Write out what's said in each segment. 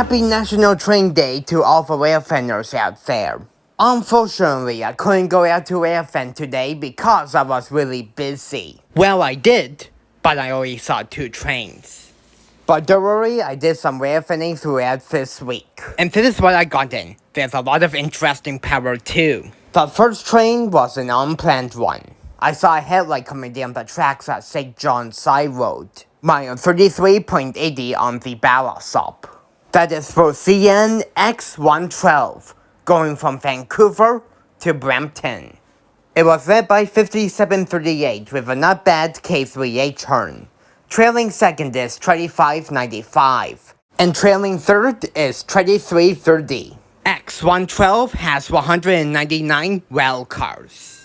Happy National Train Day to all the railfanners out there. Unfortunately, I couldn't go out to railfan today because I was really busy. Well, I did, but I only saw 2 trains. But don't worry, I did some railfanning throughout this week. And this is what I got in. There's a lot of interesting power too. The first train was an unplanned one. I saw a headlight coming down the tracks at St. John's Sideroad. Mile 33.80 on the ballast stop. That is for CNX112, going from Vancouver to Brampton. It was led by 5738 with a not bad K3H Horn. Trailing second is 2595, and trailing third is 2330. X112 has 199 rail cars.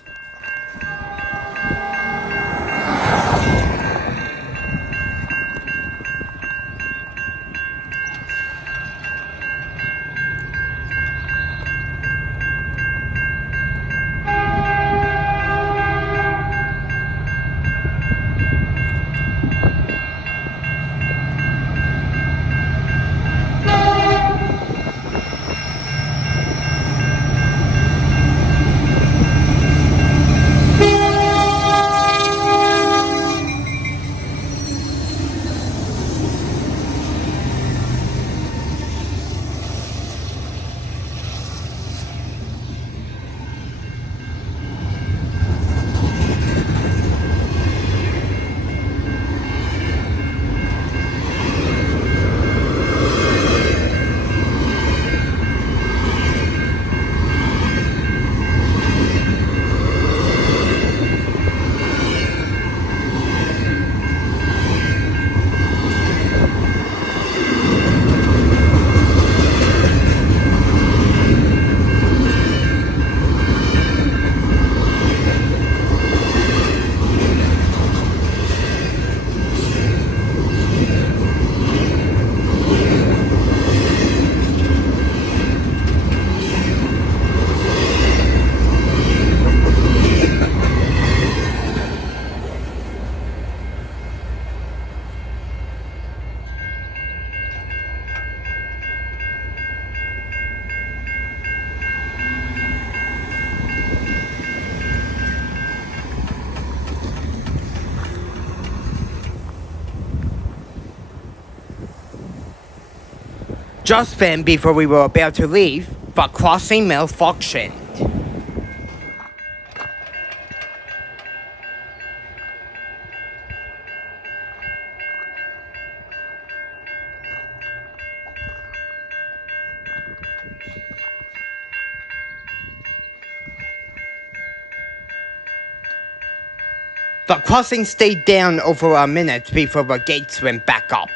Just then, before we were about to leave, the crossing malfunctioned. The crossing stayed down over a minute before the gates went back up.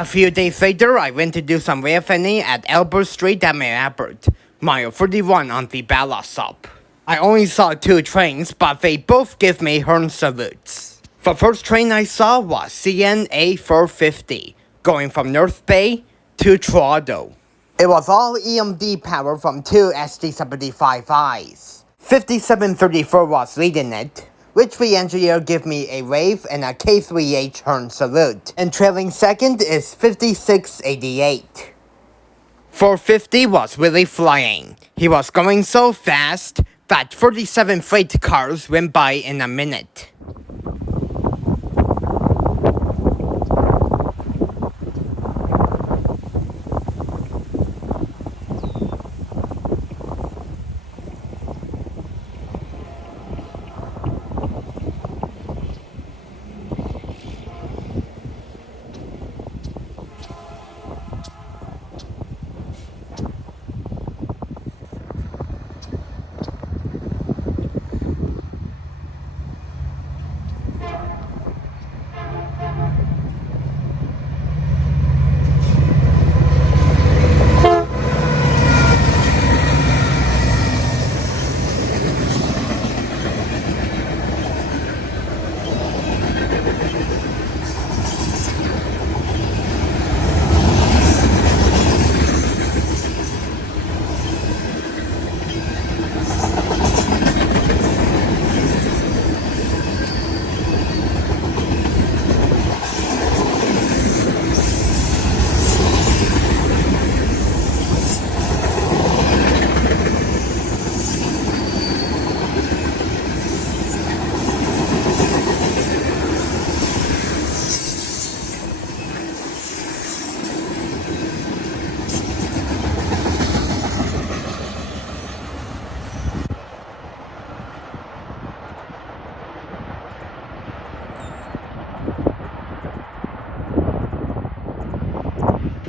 A few days later, I went to do some railfanning at Albert Street at Bradford, mile 41 on the ballast stop. I only saw 2 trains, but they both give me horn salutes. The first train I saw was CNA450, going from North Bay to Toronto. It was all EMD power from 2 SD75Is. 5734 was leading it, which the engineer gave me a wave and a K3H Horn salute, and trailing second is 5688. 450 was really flying. He was going so fast that 47 freight cars went by in a minute.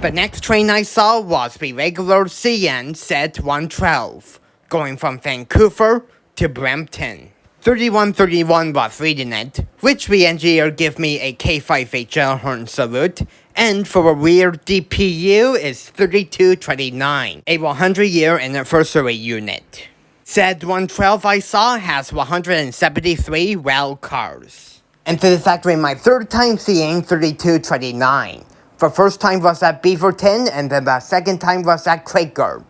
The next train I saw was the regular CN Z112, going from Vancouver to Brampton. 3131 was reading it, which the engineer gave me a K5HL Horn salute, and for a rear DPU is 3229, a 100-year anniversary unit. Z112 I saw has 173 rail cars. And this is actually my third time seeing 3229. The first time was at Beaverton, and then the second time was at Quaker.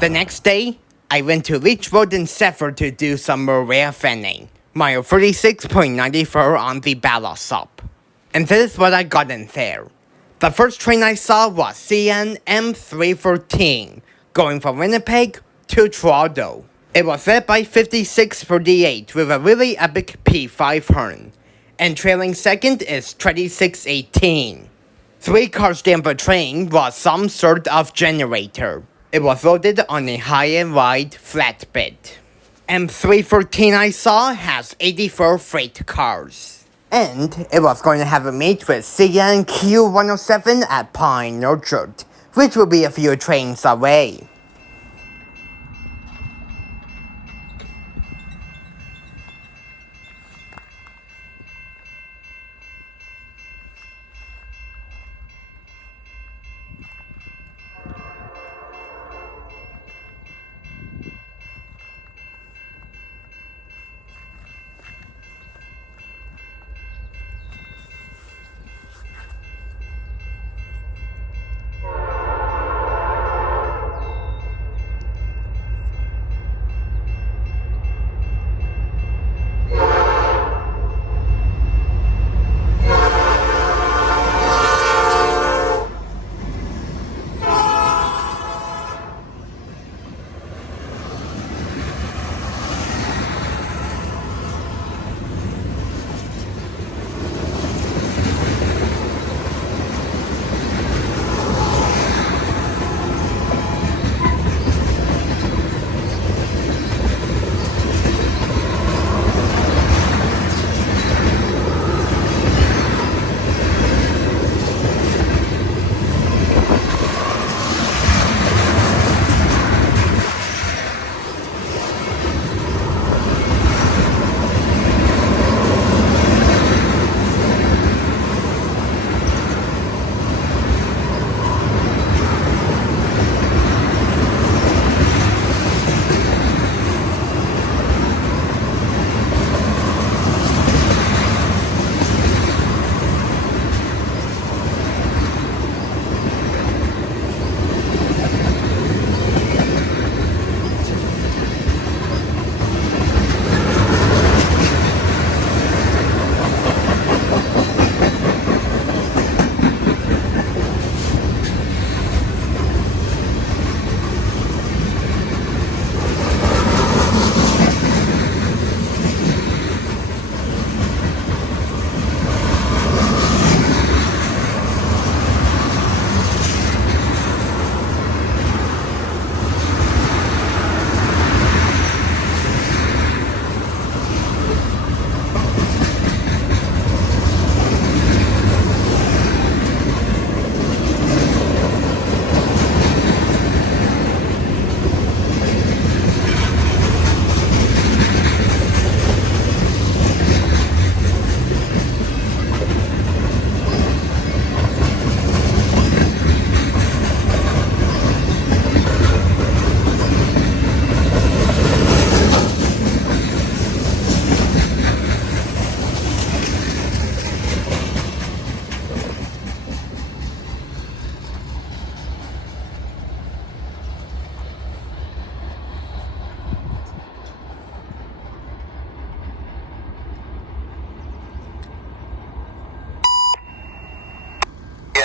The next day, I went to Leitch Road in Zephyr to do some more railfanning, mile 36.94 on the ballast stop. And this is what I got in there. The first train I saw was CN M314, going from Winnipeg to Toronto. It was led by 5648 with a really epic P5 horn, and trailing second is 2618. 3 cars down the train was some sort of generator. It was loaded on a high-and-wide flatbed. M314 I saw has 84 freight cars. And it was going to have a meet with CN Q107 at Pine Orchard, which will be a few trains away.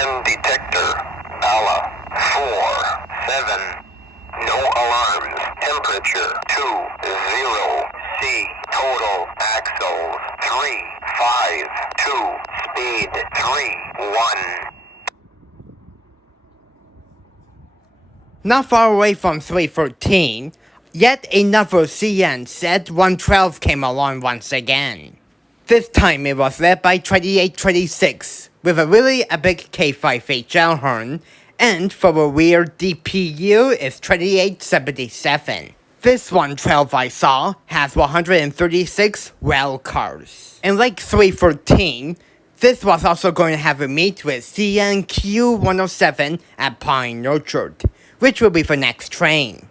Detector, Bala, 4, 7, no alarms, temperature, 20, C, total, axles, 352, speed, 31. Not far away from 313, yet another CN Z112 came along once again. This time it was led by 2826, with a really epic K5HL Horn, and for the rear DPU is 2877. This 112 I saw has 136 rail cars. And like 313, this was also going to have a meet with CNQ107 at Pine Orchard, which will be for next train.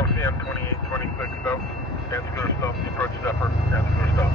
CM 2826 south, anti-clear stop, approach Zephyr, anti-clear stop.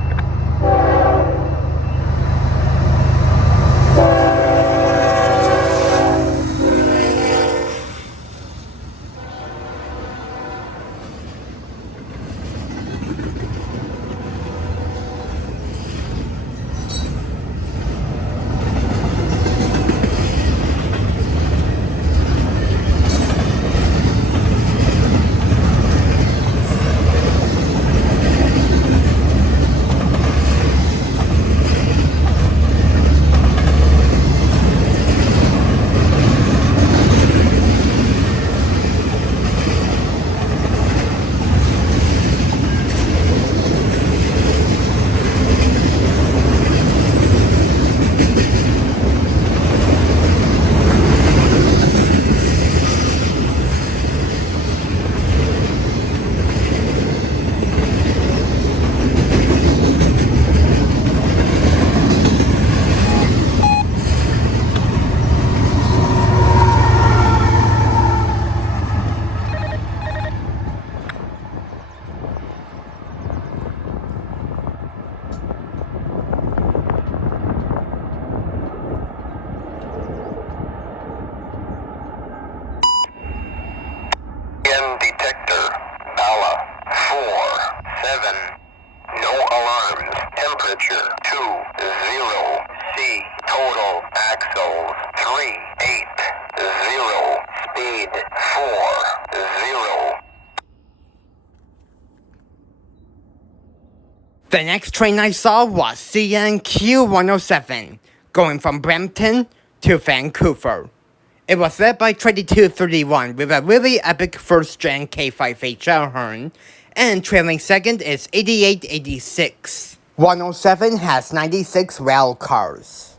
Detector, Bala, 4, 7, no alarms, temperature, 20, C, total, axles, 380, speed, 40. The next train I saw was CNQ107, going from Brampton to Vancouver. It was led by 2231 with a really epic first-gen K5HL Horn, and trailing second is 8886. 107 has 96 rail cars.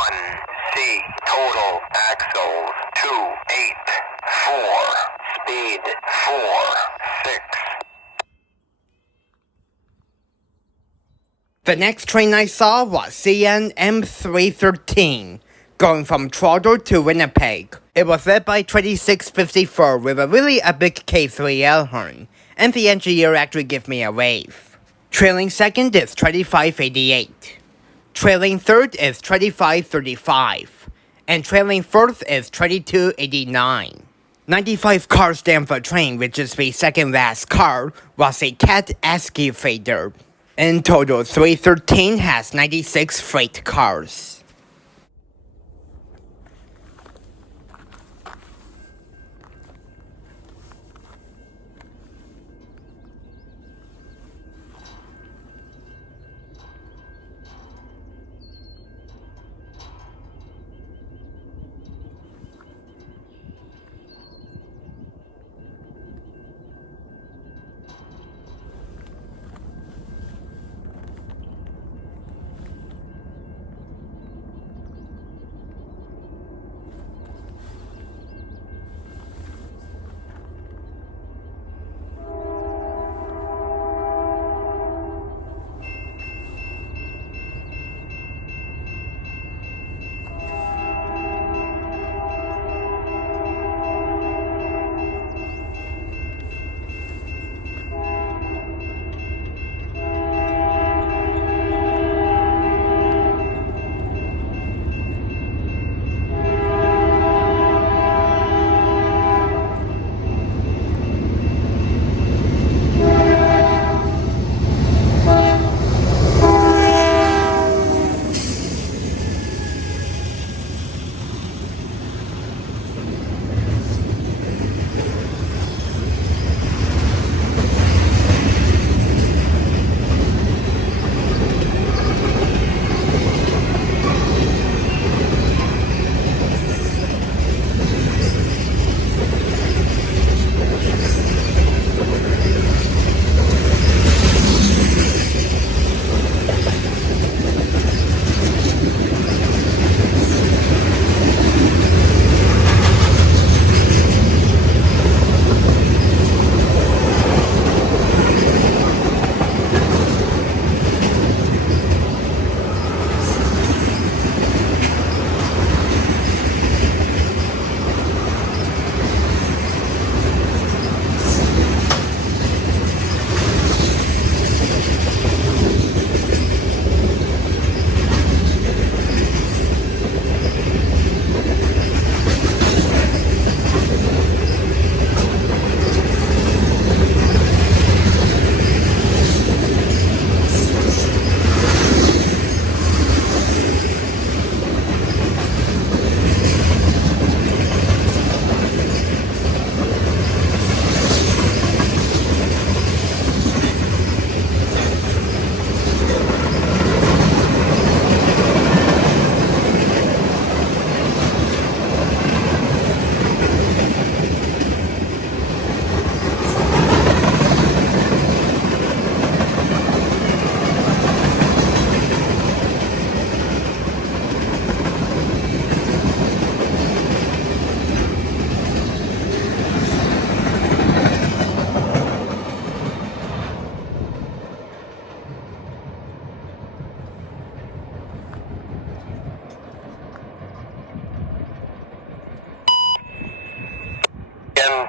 C. Total axles 2, 8, 4. Speed 4, 6. The next train I saw was CN M313, going from Toronto to Winnipeg. It was led by 2654 with a really epic K3H Horn, and the engineer actually gave me a wave. Trailing second is 2588. Trailing third is 2535. And trailing fourth is 2289. 95 cars down the train, which is the second last car, was a cat excavator. In total, 313 has 96 freight cars.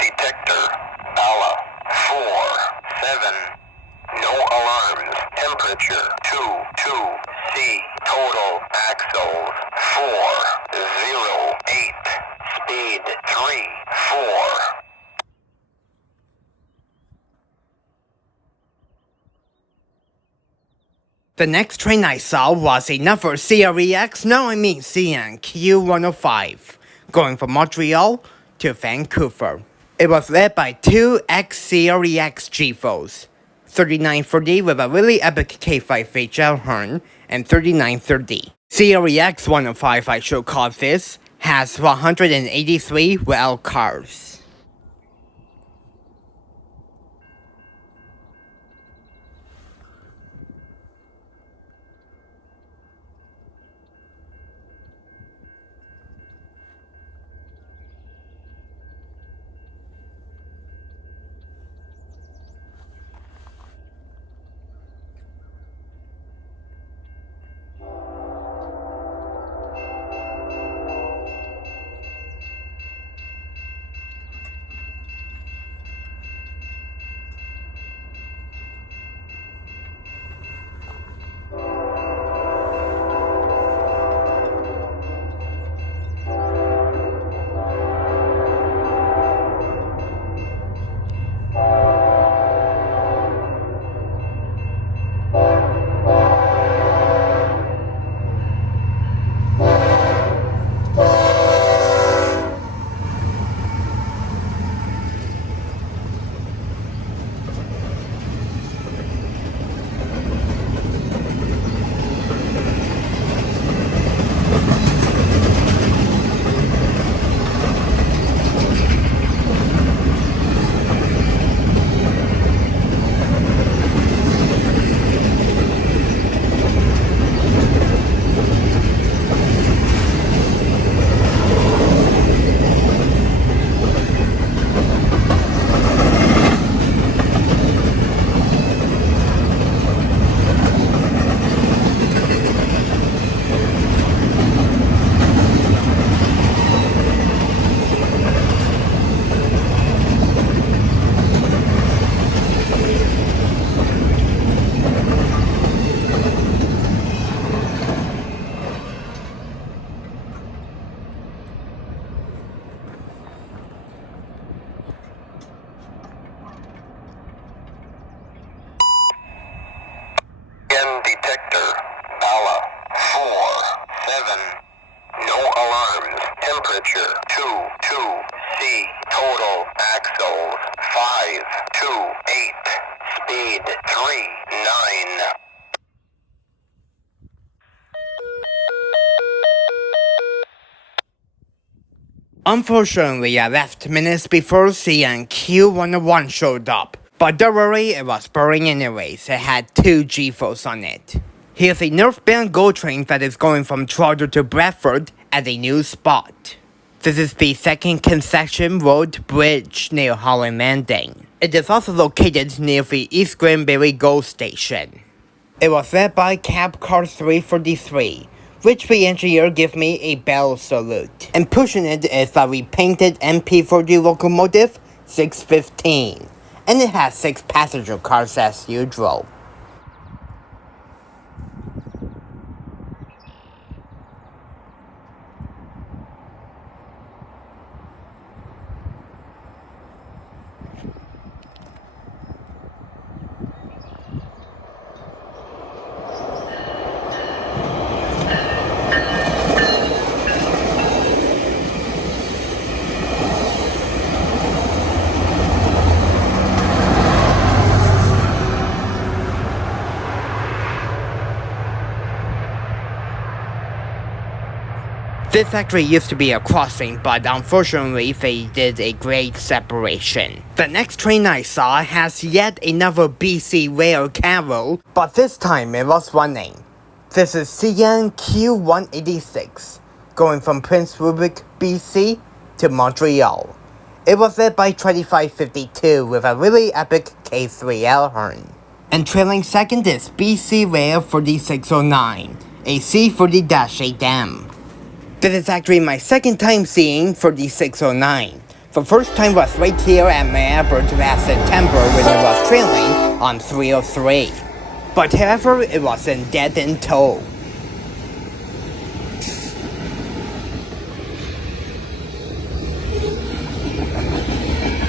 Detector, Bala, 4, 7, no alarms, temperature, 2, C, total axles, 4, 0, 8, speed, 3, 4. The next train I saw was another CREX, no I mean CNQ105, going from Montreal to Vancouver. It was led by two ex-CREX GEVOs, 3930 with a really epic K5HL Horn and 3930. CREX 105 I should call this, has 183 rail cars. Unfortunately, I left minutes before CNQ101 showed up. But don't worry, it was boring anyways. It had 2 GEVOs on it. Here's a northbound GO train that is going from Trotter to Bradford at a new spot. This is the second concession road bridge near Holland Landing. It is also located near the East Granbury GO station. It was led by cab car 343, which the engineer gave me a bell salute. And pushing it is a repainted MP40 locomotive 615, and it has 6 passenger cars as usual. This factory used to be a crossing, but unfortunately they did a grade separation. The next train I saw has yet another BCRAIL carol, but this time it was running. This is CNQ186, going from Prince Rupert, BC to Montreal. It was led by 2552 with a really epic K3H Horn. And trailing second is BCRAIL 4609, a C40-8M. This is actually my second time seeing 4609. The first time was right here at Bradford last September when it was trailing on 303. But however, it was in dead in tow.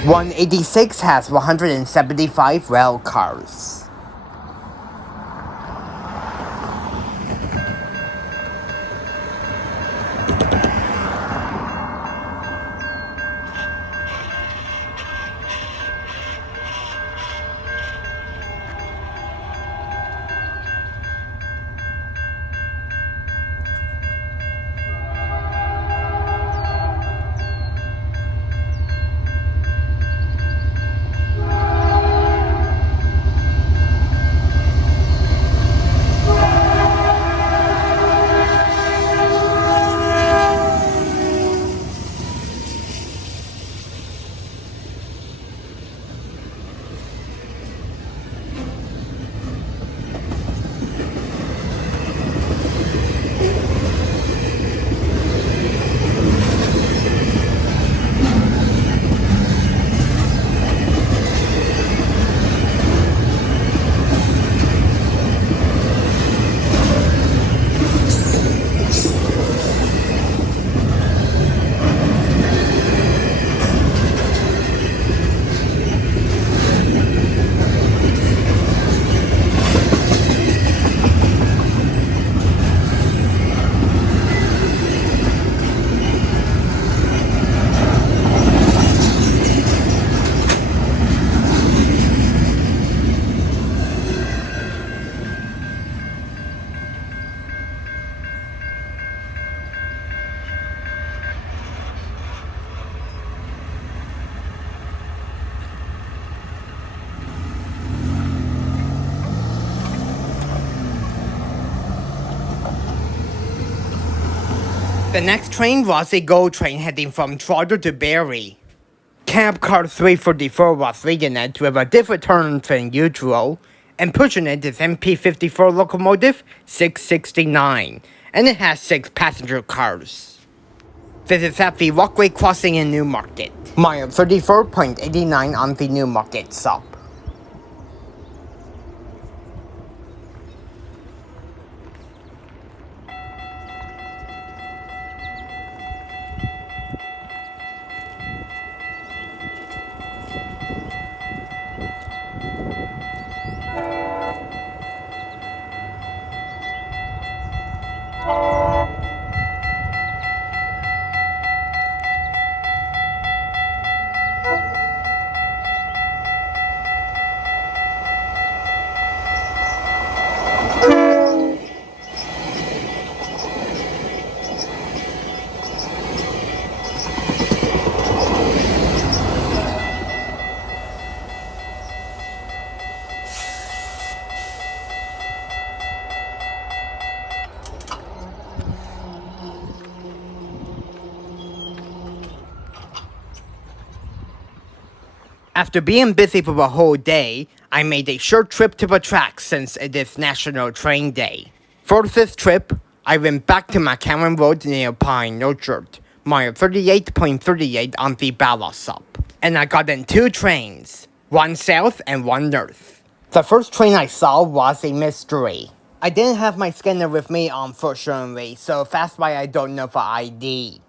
#186 has 175 rail cars. The next train was a GO train heading from Trotter to Barrie. Cab car 344 was leading it with a different turn than usual, and pushing it is MP54 locomotive 669, and it has 6 passenger cars. This is at the Walkway crossing in Newmarket. Mile 34.89 on the Newmarket sub. After being busy for a whole day, I made a short trip to the track since it is National Train Day. For this trip, I went back to McCowan Road near Pine Orchard, mile 38.38 on the ballast stop. And I got in 2 trains, one south and one north. The first train I saw was a mystery. I didn't have my scanner with me unfortunately, so that's why I don't know the ID.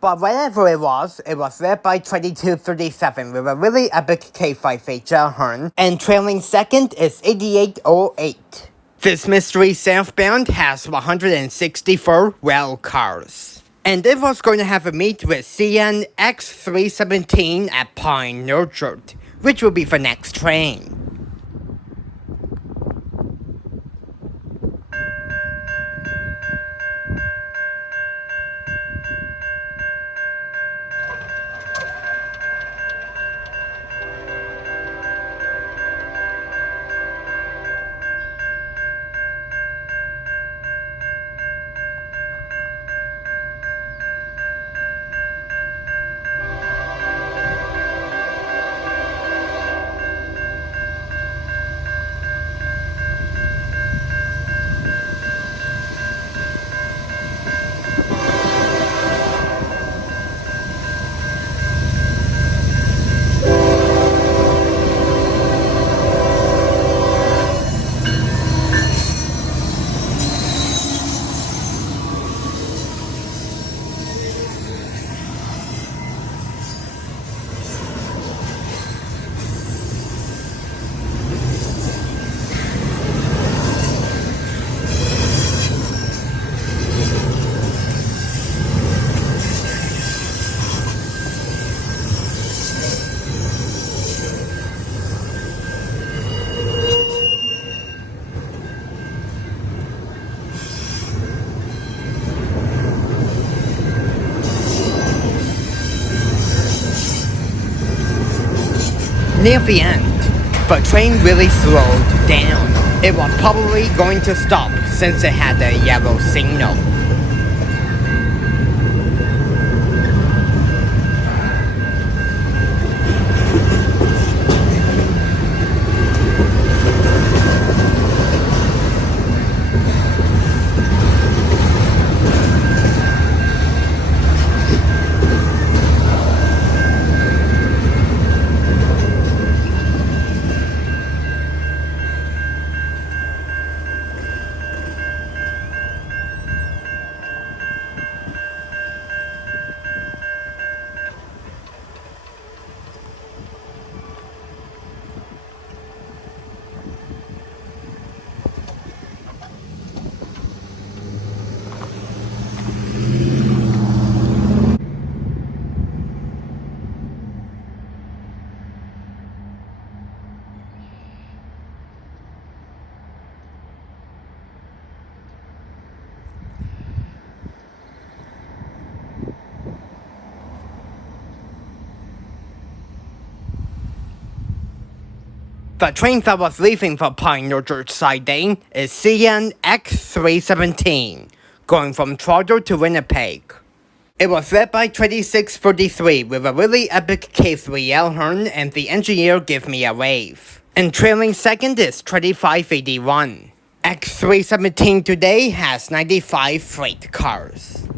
But whatever it was led by 2237 with a really epic K5HL Horn, and trailing second is 8808. This mystery southbound has 164 rail cars. And it was going to have a meet with CN X317 at Pine Orchard, which will be the next train. Near the end, the train really slowed down. It was probably going to stop since it had a yellow signal. The train that was leaving for Pine Orchard siding is CN X317, going from Toronto to Winnipeg. It was led by 2643 with a really epic K3H Horn, and the engineer gave me a wave. And trailing second is 2581. X317 today has 95 freight cars.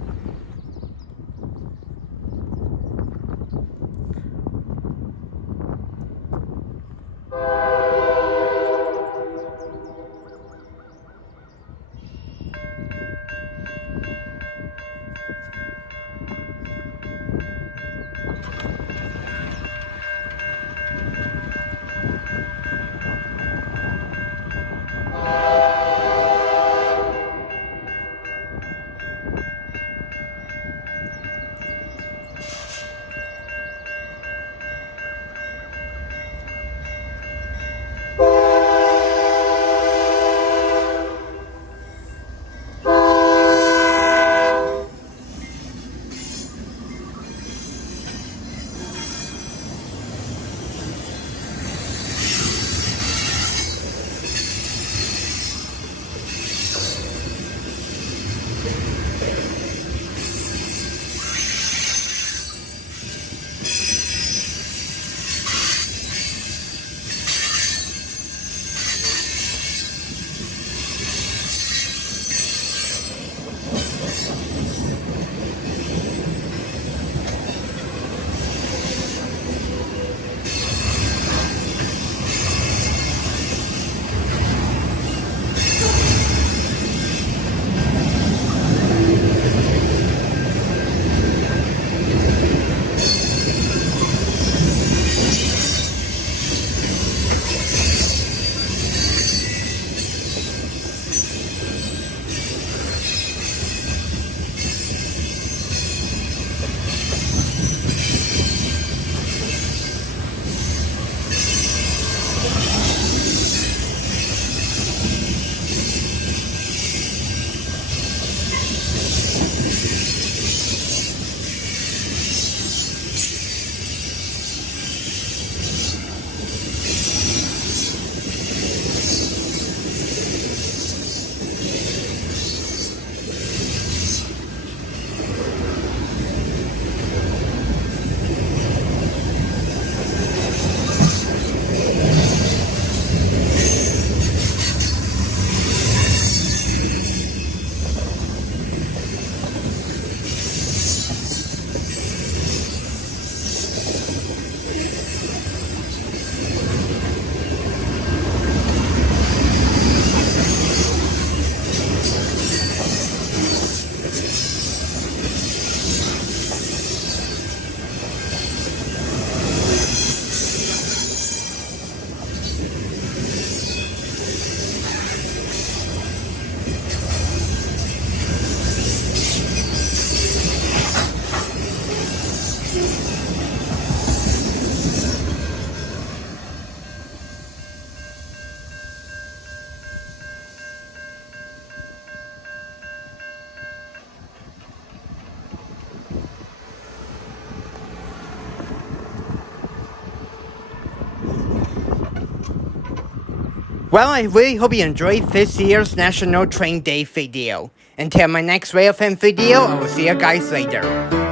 Well, I really hope you enjoyed this year's National Train Day video. Until my next Railfan video, I will see you guys later.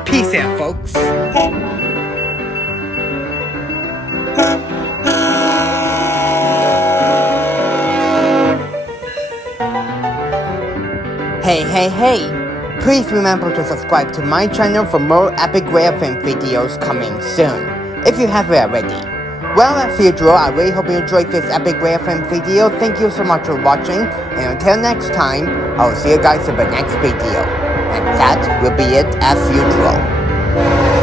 Peace out, folks. Hey! Please remember to subscribe to my channel for more epic Railfan videos coming soon, if you haven't already. Well, as usual, I really hope you enjoyed this epic Railfan video. Thank you so much for watching, and until next time, I will see you guys in the next video. And that will be it as usual.